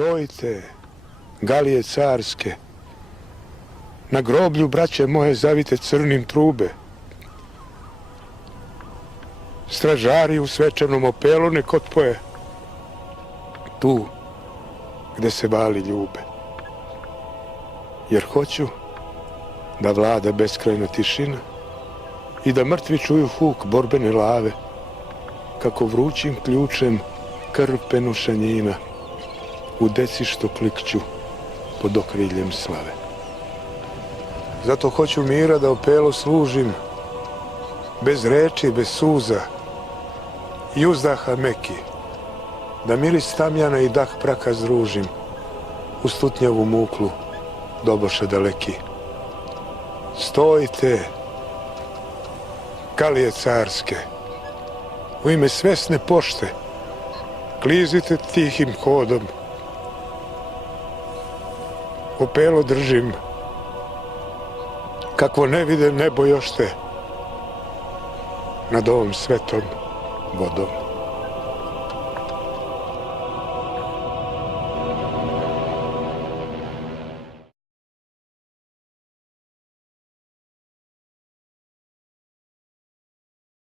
Stojte, galije carske, na groblju, braće moje, zavite crnim trube. Stražari u svečanom opelu nek otpoje tu gde se vali ljube. Jer hoću da vlada beskrajna tišina i da mrtvi čuju huk borbene lave, kako vrućim ključem krv penušanjina u deci što klikću pod okriljem slave. Zato hoću mira da opelu služim, bez reči, bez suza i uzdaha meki, da miris tamjana i dah praka združim u stutnjavu muklu doboše daleki. Stojte, galije carske, u ime svesne pošte, klizite tihim hodom. Opelo držim, kakvo ne vide nebo još te nad ovom svetom vodom.